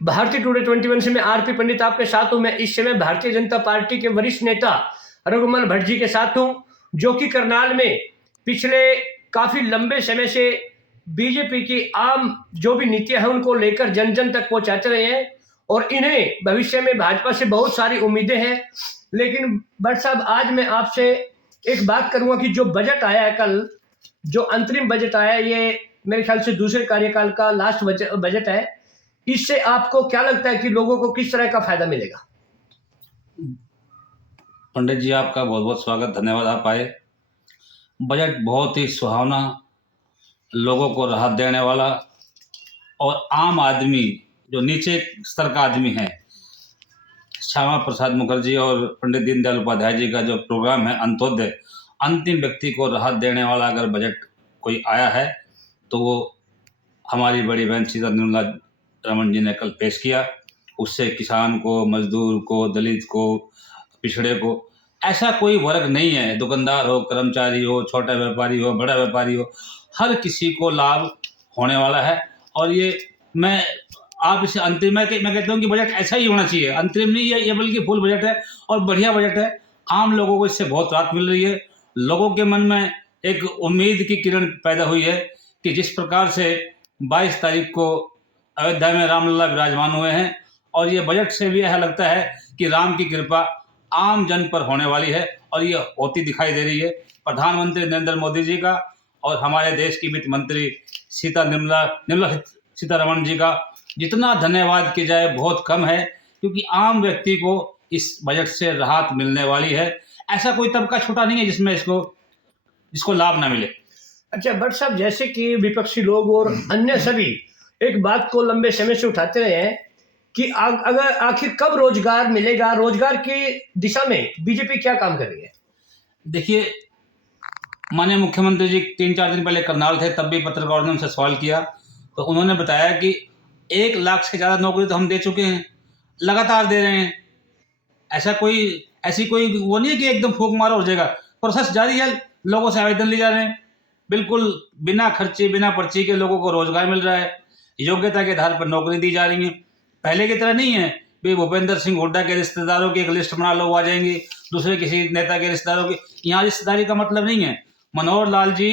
भारतीय टुडे 21 से मैं आरपी पंडित आपके साथ हूं। मैं इस समय भारतीय जनता पार्टी के वरिष्ठ नेता रघुमल भट्ट जी के साथ हूं, जो कि करनाल में पिछले काफी लंबे समय से बीजेपी की आम जो भी नीतियां हैं उनको लेकर जन जन तक पहुंचाते रहे हैं और इन्हें भविष्य में भाजपा से बहुत सारी उम्मीदें हैं। लेकिन भट्ट साहब, आज मैं आपसे एक बात करूंगा कि जो बजट आया है कल, जो अंतरिम बजट आया है, ये मेरे ख्याल से दूसरे कार्यकाल का लास्ट बजट है। इससे आपको क्या लगता है कि लोगों को किस तरह का फायदा मिलेगा? पंडित जी, आपका बहुत बहुत स्वागत, धन्यवाद आप आए। बजट बहुत ही सुहावना, लोगों को राहत देने वाला और आम आदमी जो नीचे स्तर का आदमी है, श्यामा प्रसाद मुखर्जी और पंडित दीनदयाल उपाध्याय जी का जो प्रोग्राम है अंत्योदय, अंतिम व्यक्ति को राहत देने वाला अगर बजट कोई आया है तो वो हमारी बड़ी बहन सीता निर्मला रमन जी ने कल पेश किया। उससे किसान को, मजदूर को, दलित को, पिछड़े को, ऐसा कोई वर्ग नहीं है, दुकानदार हो, कर्मचारी हो, छोटा व्यापारी हो, बड़ा व्यापारी हो, हर किसी को लाभ होने वाला है। और ये मैं आप इसे अंतरिम मैं कहता हूँ कि बजट ऐसा ही होना चाहिए, अंतरिम नहीं है ये, बल्कि फुल बजट है और बढ़िया बजट है। आम लोगों को इससे बहुत राहत मिल रही है। लोगों के मन में एक उम्मीद की किरण पैदा हुई है कि जिस प्रकार से 22 तारीख को अयोध्या में रामलला विराजमान हुए हैं, और ये बजट से भी ऐसा लगता है कि राम की कृपा आम जन पर होने वाली है और ये होती दिखाई दे रही है। प्रधानमंत्री नरेंद्र मोदी जी का और हमारे देश की वित्त मंत्री निर्मला सीतारमण जी का जितना धन्यवाद किया जाए बहुत कम है, क्योंकि आम व्यक्ति को इस बजट से राहत मिलने वाली है। ऐसा कोई तबका छोटा नहीं है जिसमें जिसको लाभ ना मिले। अच्छा भट्ट साहब, जैसे कि विपक्षी लोग और अन्य सभी एक बात को लंबे समय से उठाते रहे हैं कि अगर आखिर कब रोजगार मिलेगा, रोजगार की दिशा में बीजेपी क्या काम कर रही है? देखिए, माननीय मुख्यमंत्री जी 3-4 दिन पहले करनाल थे, तब भी पत्रकारों ने उनसे सवाल किया तो उन्होंने बताया कि 1 लाख से ज़्यादा नौकरी तो हम दे चुके हैं, लगातार दे रहे हैं। ऐसी कोई वो नहीं है कि एकदम फूंक मारो हो जाएगा, प्रोसेस जारी है, लोगों से आवेदन लिए जा रहे हैं, बिल्कुल बिना खर्चे बिना पर्ची के लोगों को रोजगार मिल रहा है, योग्यता के आधार पर नौकरी दी जा रही है। पहले की तरह नहीं है भाई भूपेंद्र सिंह हुड्डा के रिश्तेदारों की एक लिस्ट बना लो, आ जाएंगे, दूसरे किसी नेता के रिश्तेदारों की। यहाँ रिश्तेदारी का मतलब नहीं है। मनोहर लाल जी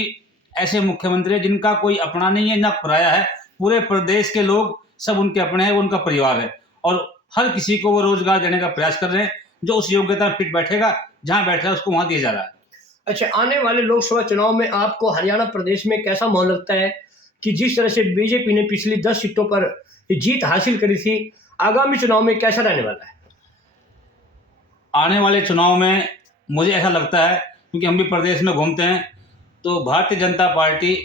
ऐसे मुख्यमंत्री हैं जिनका कोई अपना नहीं है ना पराया है, पूरे प्रदेश के लोग सब उनके अपने हैं, उनका परिवार है और हर किसी को वो रोजगार देने का प्रयास कर रहे हैं। जो उस योग्यता में फिट बैठेगा, जहाँ बैठ रहा है उसको वहाँ दिया जा रहा है। अच्छा, आने वाले लोकसभा चुनाव में आपको हरियाणा प्रदेश में कैसा माहौल लगता है कि जिस तरह से बीजेपी ने पिछली 10 सीटों पर जीत हासिल करी थी, आगामी चुनाव में कैसा रहने वाला है? आने वाले चुनाव में मुझे ऐसा लगता है, क्योंकि हम भी प्रदेश में घूमते हैं, तो भारतीय जनता पार्टी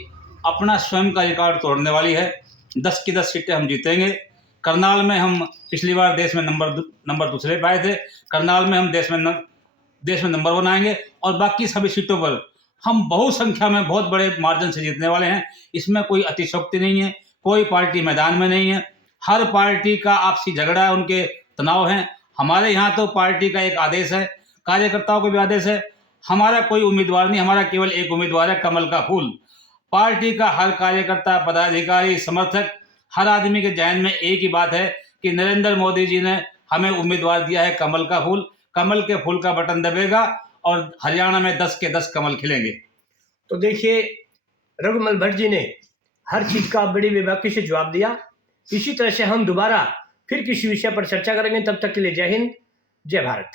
अपना स्वयं का रिकॉर्ड तोड़ने वाली है। 10 की 10 सीटें हम जीतेंगे। करनाल में हम पिछली बार देश में नंबर दूसरे पाए थे, करनाल में हम देश में नंबर 1 आएंगे और बाकी सभी सीटों पर हम बहुत संख्या में बहुत बड़े मार्जिन से जीतने वाले हैं। इसमें कोई अतिशयोक्ति नहीं है, कोई पार्टी मैदान में नहीं है, हर पार्टी का आपसी झगड़ा है, उनके तनाव हैं। हमारे यहाँ तो पार्टी का एक आदेश है, कार्यकर्ताओं का भी आदेश है, हमारा कोई उम्मीदवार नहीं, हमारा केवल एक उम्मीदवार है, कमल का फूल। पार्टी का हर कार्यकर्ता, पदाधिकारी, समर्थक, हर आदमी के जहन में एक ही बात है कि नरेंद्र मोदी जी ने हमें उम्मीदवार दिया है कमल का फूल। कमल के फूल का बटन दबेगा और हरियाणा में 10 के 10 कमल खिलेंगे। तो देखिए, रघुमल भट्ट जी ने हर चीज का बड़ी बेबाकी से जवाब दिया। इसी तरह से हम दोबारा फिर किसी विषय पर चर्चा करेंगे। तब तक के लिए जय हिंद, जय भारत।